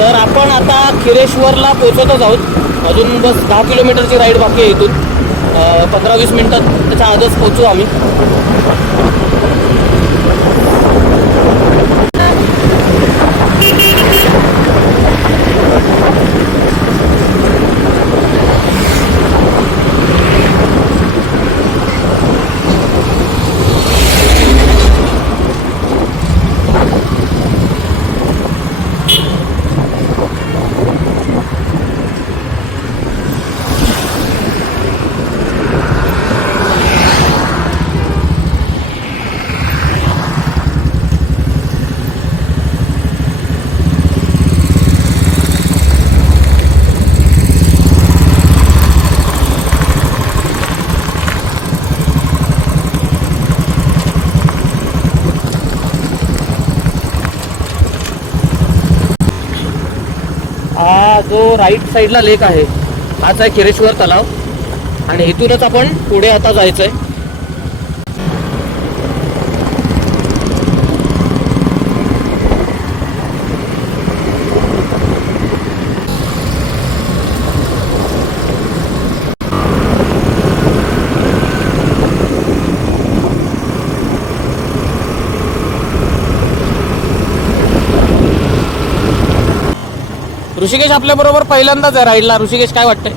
तर आपण आता खिरेश्वरला पोहोचतच आहोत. अजून बस 10 किलोमीटरची राईड बाकी आहे. इथून 15-20 मिनिटात त्याच्या आधीच पोहोचू आम्ही. हा जो राईट साईडला लेक आहे हाच आहे खिरेश्वर तलाव आणि इथूनच आपण पुढे आता जायचंय. ऋषिकेश आपल्या बरोबर पहिल्यांदाच आहे राईडला. ऋषिकेश काय वाटतंय?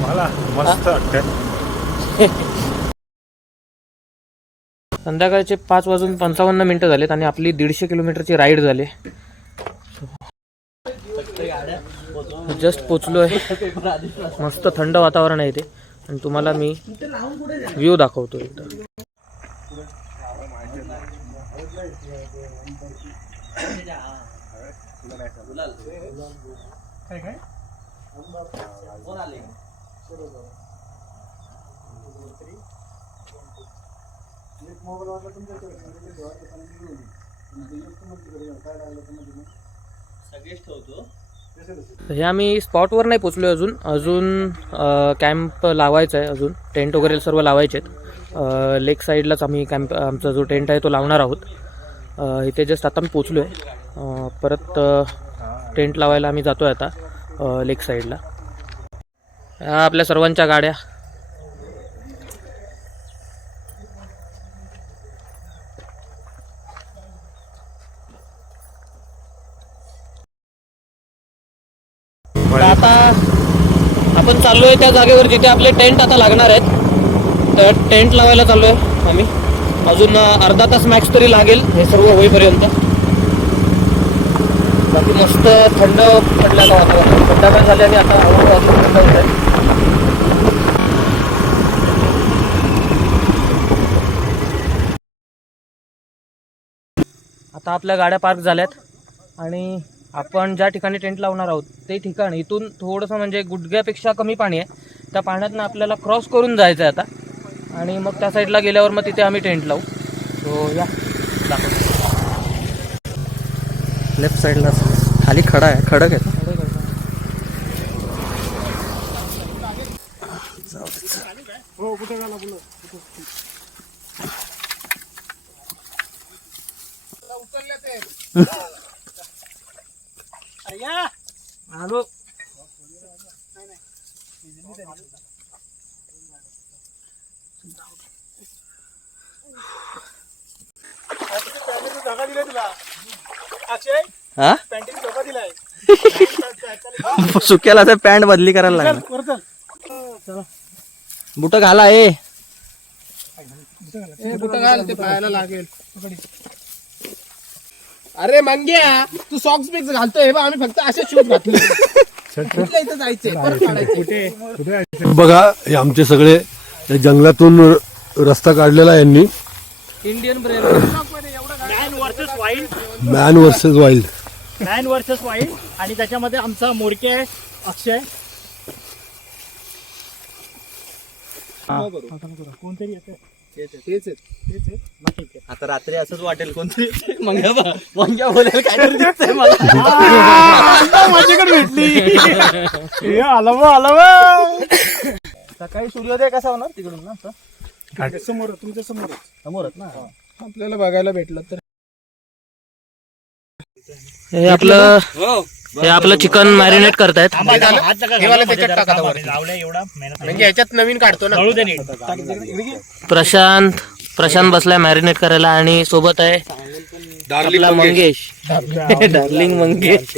मला मस्त वाटतंय. संध्याकाळचे 5:55 झालेत आणि आपली 150 किलोमीटरची राईड झाली. जस्ट पोचलोय. मस्त थंड वातावरण आहे इथे आणि तुम्हाला मी व्ह्यू दाखवतो इथं. हे आम्ही स्पॉटवर नाही पोचलोय अजून कॅम्प लावायचा आहे. अजून टेंट वगैरे सर्व लावायचे आहेत. लेक साईडलाच आम्ही कॅम्प आमचा जो टेंट आहे तो लावणार आहोत. इथे जस्ट आता मी पोचलो आहे. परत टेंट लावायला आम्ही जातो आहे आता लेक साईडला. आपल्या सर्वांच्या गाड्या. आता आपण चाललोय त्या जागेवर जिथे आपले टेंट आता लागणार आहेत. तर टेंट लावायला चाललोय आम्ही. अजून अर्धा तास मॅक्स तरी लागेल हे सर्व होईपर्यंत. बाकी मस्त थंड पडल्याचं वातावरण. संध्याकाळ झाल्याने आता हळूहळू अजून थंड होत आहे. आता आपल्या गाड्या पार्क झाल्यात आणि आपण ज्या ठिकाणी टेंट लावणार आहोत ते ठिकाण इथून थोडंसं म्हणजे गुडघ्यापेक्षा कमी पाणी आहे. त्या पाण्यातनं आपल्याला क्रॉस करून जायचं आहे आता आणि मग त्या साईडला गेल्यावर मग तिथे आम्ही टेंट लावू. सो या दाखवतो. लेफ्ट साईडला खाली खडा आहे, खडक आहे. हॅलो सुक्याला ते पॅन्ट बदली करायला लागला. बुट घाला. बुट घाल, ते पायाला लागेल. अरे मंग्या तू सॉक्स बिक्स घालतोय बा. आम्ही फक्त असे शूज घातले. इथं जायचंय परत काढायचे. बघा हे आमचे सगळे जंगलातून रस्ता काढलेला यांनी. Indian man versus wild. आणि त्याच्यामध्ये आमचा मोडके आहे अक्षय. कोणतरी येतं. आता रात्री असंच वाटेल कोणतरी मंग्या बोलायला काहीतरी दिसतंय मला. माझ्याकडे भेटली. सकाळी सूर्योदय कसा होणार तिकडून ना? समोर तुमच्या समोरच ना. आपल्याला बघायला भेटलं तर. हे आपलं हे आपलं चिकन मॅरिनेट करतायत. लावलंय एवढा मेहनत म्हणजे याच्यात नवीन काढतो ना. तळू दे नीट. प्रशांत बसलाय मॅरिनेट करायला आणि सोबत आहे आपला मंगेश. डार्लिंग मंगेश.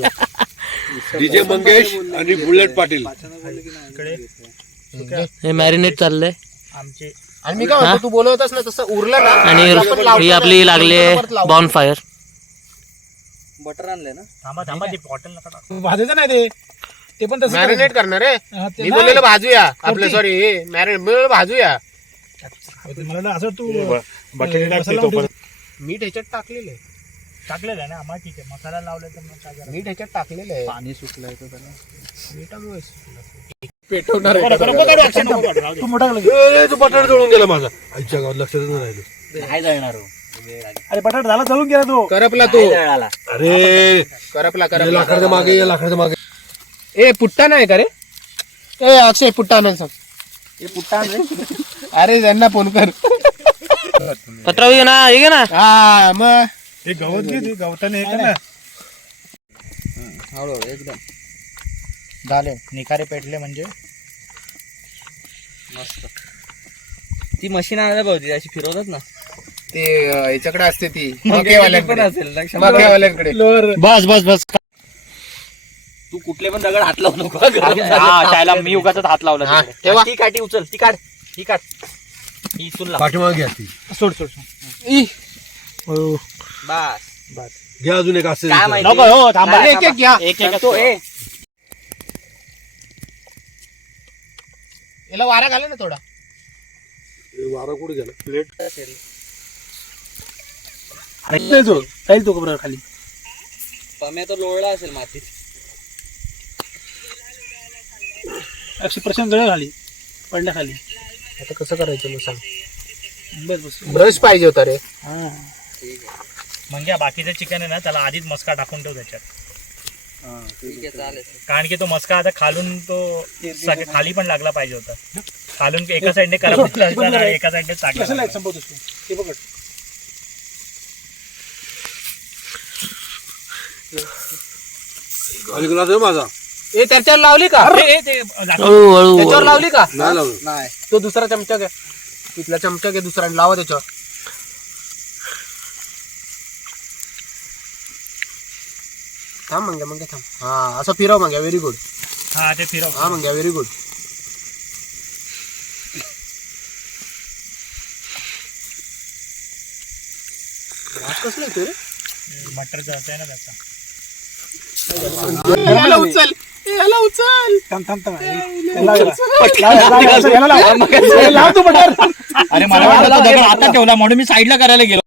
डीजे मंगेश आणि बुलेट पाटील. हे मॅरिनेट चाललंय. आमचे आणि मी काय म्हणतो, तू बोलवतस ना तसं उरलं ना आणि आपण लावतो ही ना, आपली लागली बॉन फायर. बटर आणले ना. थांबा ती बॉटल नका टाकू. भाजायचं नाही ते पण तसं मॅरिनेट करणार आहे. हा, ते मी नाही. बोललेलं भाजूया आपलं, सॉरी मॅरिनेट भाजूया. मला वाटलं असं तू बटाटे टाकते मसाला तोपर्यंत. मीठ ह्याच्यात टाकलेलं आहे. टाकलेलं आहे ना आम्हाला, ठीक आहे. मसाला लावला तर मग काय करायचं? मीठ ह्याच्यात टाकलेलं आहे. पाणी सुटलंय तर त्याला. मीठामुळे नको काढू, अक्षय, नको काढू, राहू दे. तू मोठा लागला. तो बटाटा जळून गेला माझा. आईच्या गावात लक्षातच नाही राहिलं. नाही जळणार हो. अरे बटाटा झाला जळून गेला तो. करपला तो. जळाला. अरे करपला या लाकडाच्या मागे या लाकडाच्या मागे. ए पुट्टा नाही का रे? ए अक्षय पुट्टा आणायला सांग. हे पुट्टा आणले. अरे त्यांना फोन कर. पत्रावी घे ना, हे घे ना. हा मग ते गवत घे, ते गवताने हे कर ना. हळूहळू एकदम झाले निखारे पेटले म्हणजे. मस्त. ती मशीन आणायला पाहिजे, अशी फिरवतात ना. ते याच्याकडे असते ती पण मक्यावाल्यांकडे. असेल ना. मक्यावाल्यांकडे. बस बस बस. तू कुठले पण दगड हात लावू नको. त्याला मी उगाच हात लावला हा, तिकडे. ठेवा. ती काठी उचल, ती काढ, ही काढ, ही इथून लाव. पाठीमागे घ्या ती. सोड सोड ई, बस. घ्या अजून एक असेल काय इथं. माहिती? नको हो, थांबा. नाही, एक एक घ्या. एक एक तो ए याला वारा घाला ना थोडा. वारा कुठे गेला? अरे तो जाईल तो कबर खाली. पम्या तर लोळला असेल मातीत. अक्षय प्रशांत गळ खाली पडल्या खाली. आता कसं करायचं मग सांग. बस बस. ब्रश पाहिजे होता रे. हा म्हणजे बाकीचं चिकन आहे ना, त्याला आधीच मस्का टाकून ठेव त्याच्यात. ठीक आहे, चालेल. कारण की तो मस्का आता खालून तो खाली पण लागला पाहिजे होता. खालून एका साईडने करपलेला असताना एका साईडने कशाला टाकला. एक संपवतोस तू? ते बघ. अलीकडला दे माझा. ए त्याच्यावर लावली का? हळू त्याच्यावर लावली का? नाही लावलं. नाही. तो दुसरा चमचा घ्या. तिथला चमचा घ्या दुसरा आणि लावा त्याच्यावर. थांब मंग्या थांब. हा असं फिरव मंग्या. Very good. हा ते फिरव. हा मंग्या व्हेरी गुड. कसलं येतोय रे? मटर जळतंय ना त्याचा. याला उचल. याला उचल. थांब थांब थांब. याला लाव तू बटाटा. अरे मला वाटलं तो दगड आता ठेवला म्हणून मी साईडला करायला गेलो.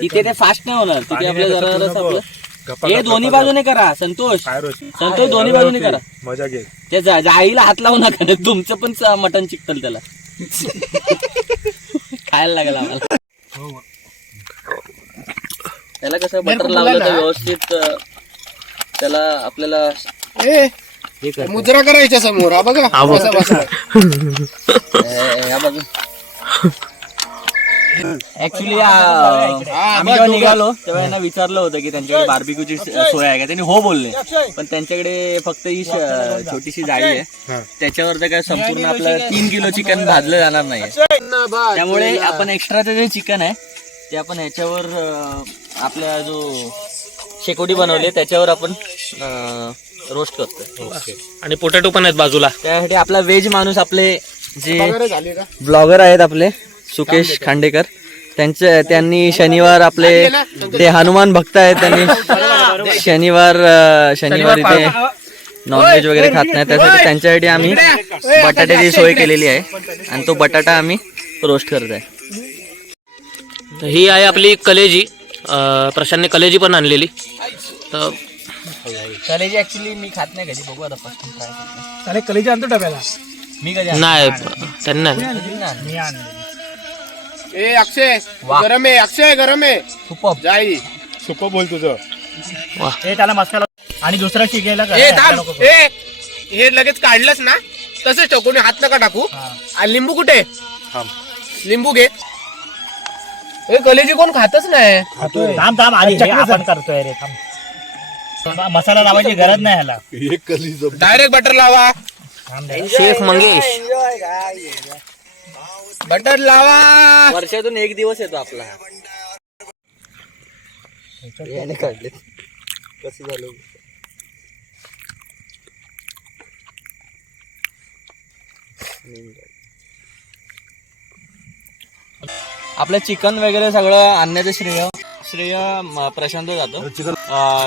तिथे ते फास्ट नाही होणार. तिथे आपलं जरा हे दोन्ही बाजूने करा. संतोष दोन्ही बाजूने करा. मजा घे. ते जाळीला हात लावू नका. तुमचं पण मटण चिकटल त्याला. खायला लागेल आम्हाला. त्याला कसं बटर लावलं तर व्यवस्थित त्याला आपल्याला ए मुजरा करायच्या समोर. हा बघा बसा, बसा. ऍक्च्युली आम्ही जेव्हा निघालो तेव्हा यांना विचारलं होतं की त्यांच्याकडे बार्बिक्यूची सोय आहे का. त्यांनी हो बोलले. पण त्यांच्याकडे फक्त ही छोटीशी जाळी आहे. त्याच्यावर तर काय संपूर्ण आपलं 3 किलो चिकन भाजलं जाणार नाही. त्यामुळे आपण एक्स्ट्राचं जे चिकन आहे ते आपण ह्याच्यावर आपल्या जो शेकोटी बनवली त्याच्यावर आपण रोस्ट करतो. आणि पोटॅटो पण आहेत बाजूला. त्यासाठी आपला व्हेज माणूस आपले जे वगैरे झाली का? ब्लॉगर आहेत आपले सुकेश खांडेकर त्यांनी शनिवार आपले ते हनुमान भक्त आहेत. त्यांनी शनिवार इथे नॉनव्हेज वगैरे खात नाही. त्यासाठी त्यांच्यासाठी आम्ही बटाट्याची सोय केलेली आहे आणि तो बटाटा आम्ही रोस्ट करत आहे. ही आहे आपली कलेजी. प्रशांतने कलेजी पण आणलेली. तर कलेजी ऍक्च्युली मी खात नाही कधी. बघू आता फर्स्ट टाइम ट्राय करतो. त्याला कलेजी आणतो डब्याला. मी कधी नाही त्यांना मी आणले. ए अक्षय गरम आहे. अक्षय गरम आहे. सुपर जाई सुको बोल तुझं. वा. हे त्याला मसाला आणि दुसरा शिकायला का? ए थांब. ए हे लगेच काढलंच ना तसंच ठेव. कोणी हात नका टाकू. आणि लिंबू कुठे? लिंबू घे. हे कलेजी कोण खातच नाही. थांब थांब. आणि हे आपण करतोय रे. थांब. मसाला लावायची गरज नाही ह्याला. एक कली डायरेक्ट बटर लावा. शेफ मंगेश. बटर लावा. वर्षातून एक दिवस येतो आपला. काढले कसं झालं. आपलं चिकन वगैरे सगळं आणण्याचं श्रेय प्रशांत जातो.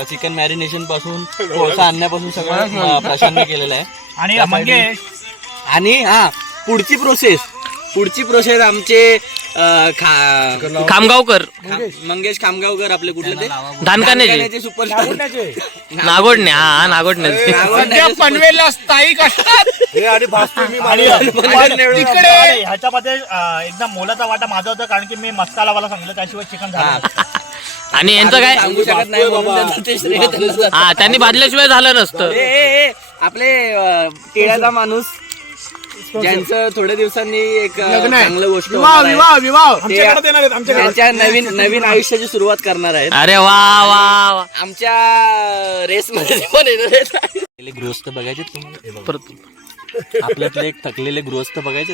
चिकन मॅरिनेशन पासून कोळसा आणण्यापासून सगळं प्रशांतने केलेलं आहे. आणि मंगेश आणि हा पुढची प्रोसेस आमचे खामगावकर, मंगेश खामगावकर, आपले कुठले ते धानकान्याचे सुपरस्टार नागोडणे. हा नागोडणे. पनवेलला स्थायिक असतात. तिकडे ह्याच्यामध्ये एकदम मोलाचा वाटा माझा होता, कारण की मी मसालावाला सांगितलं, त्याशिवाय चिकन झालं. आणि यांचं काय सांगू शकत नाही म्हणून त्यांचं ते श्रेय त्यांना जातं. हा त्यांनी भाजल्याशिवाय झालं नसतं. आपले टिळ्याचा माणूस ज्यांचं थोड्या दिवसांनी एक चांगलं गोष्ट होणार आहे. ते त्यांच्या नवीन आयुष्याची सुरुवात करणार आहेत. अरे वा वा वा. आमच्या रेस मध्ये पण येणार आहेत. गृहस्थ बघायचे तुम्हाला. आपल्यातले एक थकलेले गृहस्थ बघायचे.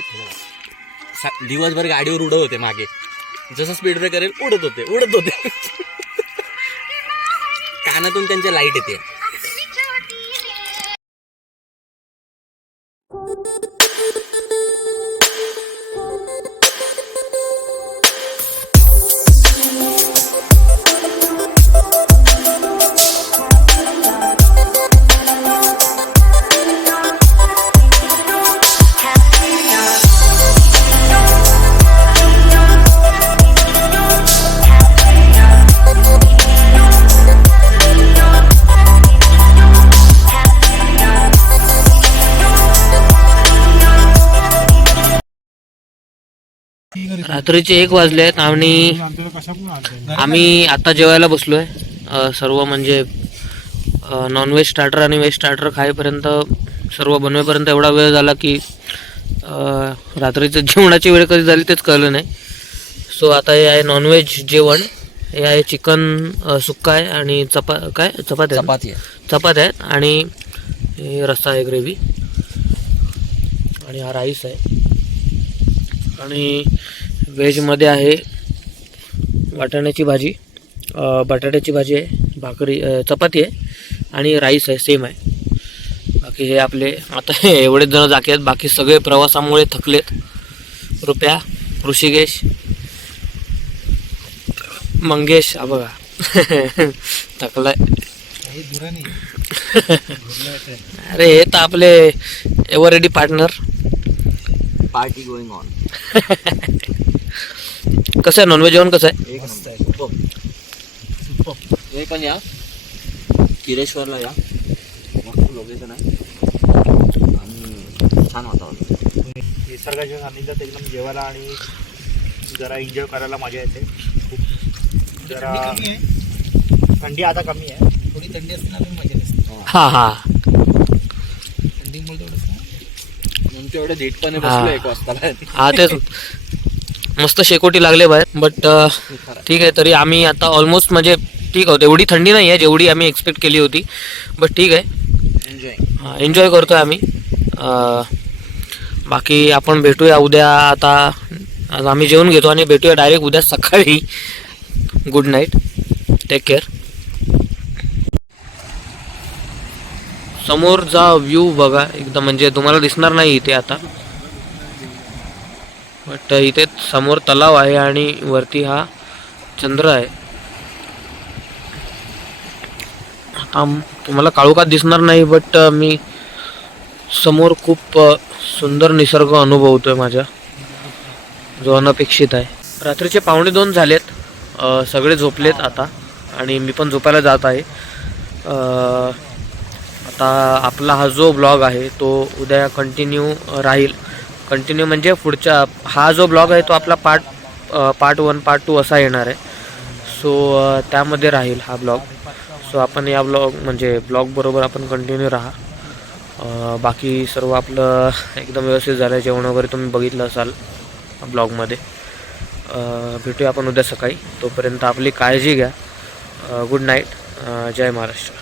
दिवसभर गाडीवर उडत होते मागे, जसं स्पीड ब्रेक करेल उडत होते. कानातून त्यांच्या लाईट येते. रात्रीचे 1 वाजले आहेत आणि आम्ही आता जेवायला बसलोय. सर्व म्हणजे नॉनव्हेज स्टार्टर आणि व्हेज स्टार्टर खाईपर्यंत, सर्व बनवेपर्यंत एवढा वेळ झाला की रात्रीचं जेवणाची वेळ कधी झाली तेच कळलं नाही. सो आता हे आहे नॉनव्हेज जेवण. हे आहे चिकन सुक्का आहे आणि चपात्या आहेत आणि हे रस्सा आहे, ग्रेव्ही, आणि हा राईस आहे. आणि व्हेजमध्ये आहे वाटाण्याची भाजी, बटाट्याची भाजी आहे, भाकरी, चपाती आहे आणि राईस आहे, सेम आहे. बाकी हे आपले आता एवढेच जण जाके आहेत, बाकी सगळे प्रवासामुळे थकलेत. रुपया, ऋषिकेश, मंगेश, हा बघा थकलाय. अरे हे तर आपले एव्हरेडी पार्टनर. Party going on. कसं आहे नॉनव्हेज जेवण, कसं आहे? हे पण या किरेश्वरला या, मस्त लोकेशन आहे आणि छान वातावरण. निसर्गाच्या सान्निध्यात एकदम जेवायला आणि जरा एन्जॉय करायला मजा येते. खूप जरा थंडी आता कमी आहे, थोडी थंडी असते ना मजा येते. हा थंडीमुळे तुमच्या एवढे धीटपणे बसलो 1 वाजता. हा तेच, मस्त शेकोटी लागले बाहेर. बट ठीक आहे, तरी आम्ही आता ऑलमोस्ट म्हणजे ठीक आहोत. एवढी थंडी नाही आहे जेवढी आम्ही एक्सपेक्ट केली होती, बट ठीक आहे, एन्जॉय करतोय आम्ही. बाकी आपण भेटूया उद्या. आता आज आम्ही जेवून घेतो आणि भेटूया डायरेक्ट उद्या सकाळी. Good night, take care. समोरचा व्ह्यू बघा एकदम, म्हणजे तुम्हाला दिसणार नाही इथे आता, बट इथे समोर तलाव आहे आणि वरती हा चंद्र आहे. आता तुम्हाला काळोखात दिसणार नाही, बट मी समोर खूप सुंदर निसर्ग अनुभवतोय माझ्या, जो अनपेक्षित आहे. रात्रीचे 1:45 झालेत, सगळे झोपलेत आता आणि मी पण झोपायला जात आहे. आता आपला हा जो ब्लॉग आहे तो उद्या कंटिन्यू राहील. कंटिन्यू म्हणजे पुढच्या, हा जो ब्लॉग आहे तो आपला पार्ट 1, पार्ट 2 असा येणार आहे. सो त्यामध्ये राहील हा ब्लॉग. सो आपण या ब्लॉग बरोबर आपण कंटिन्यू राहा. बाकी सर्व आपलं एकदम व्यवस्थित झालं आहे. जेवण वगैरे तुम्ही बघितलं असाल ब्लॉगमध्ये. भेटूया आपण उद्या सकाळी. तोपर्यंत आपली काळजी घ्या. Good night. जय महाराष्ट्र.